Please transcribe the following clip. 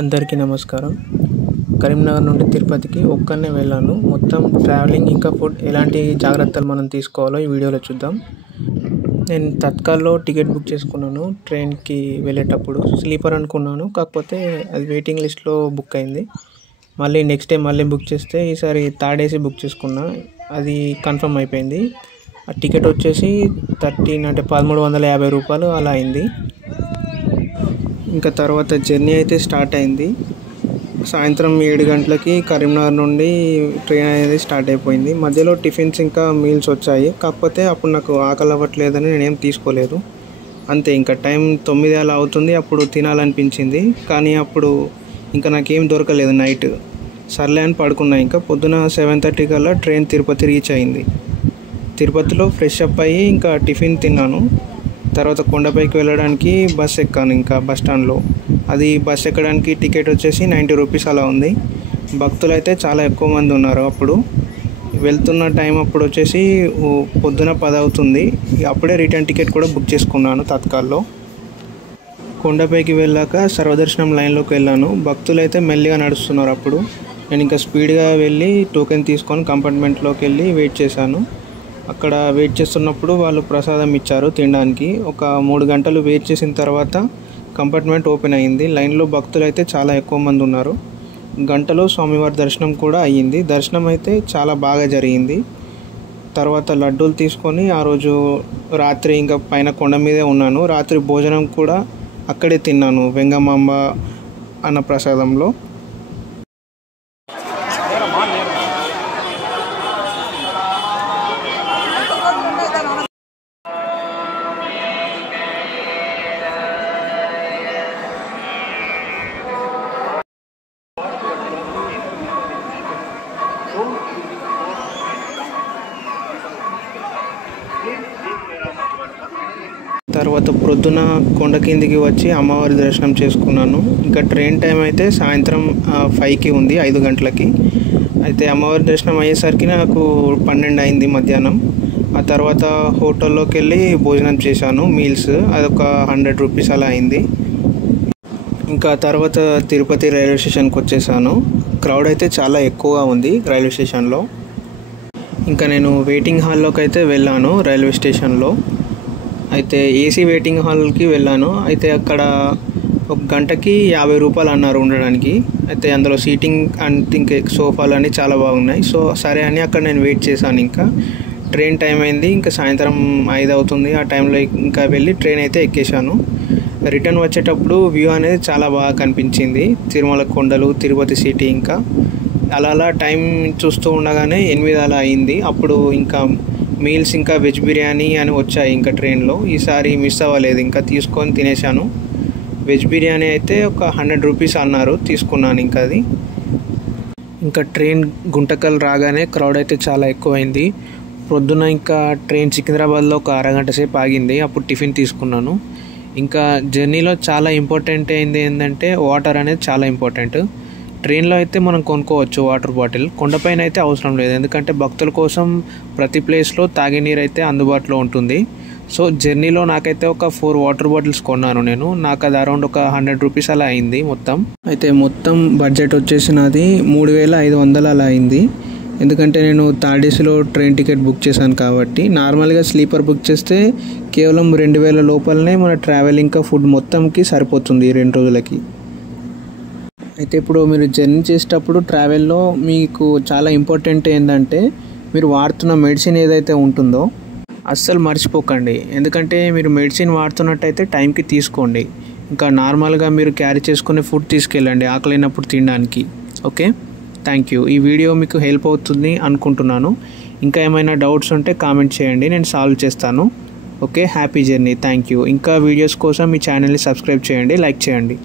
అందరికీ నమస్కారం. కరీంనగర్ నుండి తిరుపతికి ఒక్కనే వెళ్ళాను. మొత్తం ట్రావెలింగ్ ఇంకా ఫుడ్ ఎలాంటి జాగ్రత్తలు మనం తీసుకోవాలో ఈ వీడియోలో చూద్దాం. నేను తత్కాల్లో టికెట్ బుక్ చేసుకున్నాను. ట్రైన్కి వెళ్ళేటప్పుడు స్లీపర్ అనుకున్నాను, కాకపోతే అది వెయిటింగ్ లిస్ట్లో బుక్ అయింది. మళ్ళీ నెక్స్ట్ డే బుక్ చేస్తే ఈసారి థర్డ్ ఏసీ బుక్ చేసుకున్నా, అది కన్ఫర్మ్ అయిపోయింది. ఆ టికెట్ వచ్చేసి 1350 రూపాయలు అలా అయింది. ఇంకా తర్వాత జర్నీ అయితే స్టార్ట్ అయింది. సాయంత్రం 7 గంటలకి కరీంనగర్ నుండి ట్రైన్ అనేది స్టార్ట్ అయిపోయింది. మధ్యలో టిఫిన్స్ ఇంకా మీల్స్ వచ్చాయి, కాకపోతే అప్పుడు నాకు ఆకలి అవ్వట్లేదని నేనేం తీసుకోలేదు. అంతే, ఇంకా టైం 9 అలా అవుతుంది. అప్పుడు తినాలనిపించింది, కానీ అప్పుడు ఇంకా నాకేం దొరకలేదు. నైట్ సర్లే అని పడుకున్నా. ఇంకా పొద్దున 7:30 కల్లా ట్రైన్ తిరుపతి రీచ్ అయింది. తిరుపతిలో ఫ్రెష్ అప్ అయ్యి ఇంకా టిఫిన్ తిన్నాను. తర్వాత కొండపైకి వెళ్ళడానికి బస్ ఎక్కాను. ఇంకా బస్ స్టాండ్లో అది బస్ ఎక్కడానికి టికెట్ వచ్చేసి 90 రూపీస్ అలా ఉంది. భక్తులు అయితే చాలా ఎక్కువ మంది ఉన్నారు. అప్పుడు వెళ్తున్న టైం అప్పుడు వచ్చేసి పొద్దున 10 అవుతుంది. అప్పుడే రిటర్న్ టికెట్ కూడా బుక్ చేసుకున్నాను తత్కాల్లో. కొండపైకి వెళ్ళాక సర్వదర్శనం లైన్లోకి వెళ్ళాను. భక్తులు అయితే మెల్లిగా నడుస్తున్నారు. అప్పుడు నేను ఇంకా స్పీడ్గా వెళ్ళి టోకెన్ తీసుకొని కంపార్ట్మెంట్లోకి వెళ్ళి వెయిట్ చేశాను. అక్కడ వెయిట్ చేస్తున్నప్పుడు వాళ్ళు ప్రసాదం ఇచ్చారు తినడానికి. ఒక 3 గంటలు వెయిట్ చేసిన తర్వాత కంపార్ట్మెంట్ ఓపెన్ అయ్యింది. లైన్లో భక్తులు అయితే చాలా ఎక్కువ మంది ఉన్నారు. గంటలో స్వామివారి దర్శనం కూడా అయ్యింది. దర్శనం అయితే చాలా బాగా జరిగింది. తర్వాత లడ్డూలు తీసుకొని ఆ రోజు రాత్రి ఇంకా పైన కొండ మీదే ఉన్నాను. రాత్రి భోజనం కూడా అక్కడే తిన్నాను, వెంగమాంబ అన్న ప్రసాదంలో. తర్వాత ప్రొద్దున కొండ కిందికి వచ్చి అమ్మవారి దర్శనం చేసుకున్నాను. ఇంకా ట్రైన్ టైం అయితే సాయంత్రం 5కి ఉంది, 5 గంటలకి. అయితే అమ్మవారి దర్శనం అయ్యేసరికి నాకు 12 అయింది మధ్యాహ్నం. ఆ తర్వాత హోటల్లోకి వెళ్ళి భోజనం చేశాను, మీల్స్. అదొక 100 రూపీస్ అలా అయింది. ఇంకా తర్వాత తిరుపతి రైల్వే స్టేషన్కి వచ్చేసాను. క్రౌడ్ అయితే చాలా ఎక్కువగా ఉంది రైల్వే స్టేషన్లో. ఇంకా నేను వెయిటింగ్ హాల్లోకి అయితే వెళ్ళాను రైల్వే స్టేషన్లో. అయితే ఏసీ వెయిటింగ్ హాల్కి వెళ్ళాను. అయితే అక్కడ ఒక గంటకి 50 రూపాయలు అన్నారు ఉండడానికి. అయితే అందులో సీటింగ్ అండ్ ఇంకా సోఫాలు అన్నీ చాలా బాగున్నాయి. సో సరే అని అక్కడ నేను వెయిట్ చేశాను. ఇంకా ట్రైన్ టైం అయింది, ఇంకా సాయంత్రం 5 అవుతుంది. ఆ టైంలో ఇంకా వెళ్ళి ట్రైన్ అయితే ఎక్కేశాను. రిటర్న్ వచ్చేటప్పుడు వ్యూ అనేది చాలా బాగా కనిపించింది. తిరుమల కొండలు, తిరుపతి సిటీ. ఇంకా అలా టైం చూస్తూ ఉండగానే 8 అలా అయింది. అప్పుడు ఇంకా మీల్స్ ఇంకా వెజ్ బిర్యానీ అని వచ్చాయి ఇంకా ట్రైన్లో. ఈసారి మిస్ అవ్వలేదు, ఇంకా తీసుకొని తినేశాను. వెజ్ బిర్యానీ అయితే ఒక 100 రూపీస్ అన్నారు, తీసుకున్నాను ఇంకా అది. ఇంకా ట్రైన్ గుంటకల్ రాగానే క్రౌడ్ అయితే చాలా ఎక్కువైంది. పొద్దున ఇంకా ట్రైన్ సికింద్రాబాద్లో ఒక అరగంట సేపు ఆగింది. అప్పుడు టిఫిన్ తీసుకున్నాను. ఇంకా జర్నీలో చాలా ఇంపార్టెంట్ అయింది ఏంటంటే వాటర్ అనేది చాలా ఇంపార్టెంట్. ట్రైన్లో అయితే మనం కొనుక్కోవచ్చు వాటర్ బాటిల్, కొండపైన అయితే అవసరం లేదు, ఎందుకంటే భక్తుల కోసం ప్రతి ప్లేస్లో తాగే నీరు అయితే అందుబాటులో ఉంటుంది. సో జర్నీలో నాకైతే ఒక 4 వాటర్ బాటిల్స్ కొన్నాను నేను. నాకు అది అరౌండ్ ఒక 100 రూపీస్ అలా అయింది మొత్తం. అయితే మొత్తం బడ్జెట్ వచ్చేసి నాది 3500 అలా అయింది. ఎందుకంటే నేను థర్డ్ ఏసీలో ట్రైన్ టికెట్ బుక్ చేశాను కాబట్టి. నార్మల్గా స్లీపర్ బుక్ చేస్తే కేవలం 2000 లోపలనే మన ట్రావెల్ ఇంకా ఫుడ్ మొత్తంకి సరిపోతుంది 2 రోజులకి. అయితే ఇప్పుడు మీరు జర్నీ చేసేటప్పుడు ట్రావెల్లో మీకు చాలా ఇంపార్టెంట్ ఏంటంటే మీరు వాడుతున్న మెడిసిన్ ఏదైతే ఉంటుందో అస్సలు మర్చిపోకండి. ఎందుకంటే మీరు మెడిసిన్ వాడుతున్నట్టయితే టైంకి తీసుకోండి. ఇంకా నార్మల్గా మీరు క్యారీ చేసుకునే ఫుడ్ తీసుకెళ్ళండి ఆకలినప్పుడు తినడానికి. Okay, thank you. ఈ వీడియో మీకు హెల్ప్ అవుతుంది అనుకుంటున్నాను. ఇంకా ఏమైనా డౌట్స్ ఉంటే కామెంట్ చేయండి, నేను సాల్వ్ చేస్తాను. Okay, happy journey. Thank you. ఇంకా వీడియోస్ కోసం మీ ఛానల్ని సబ్స్క్రైబ్ చేయండి, లైక్ చేయండి.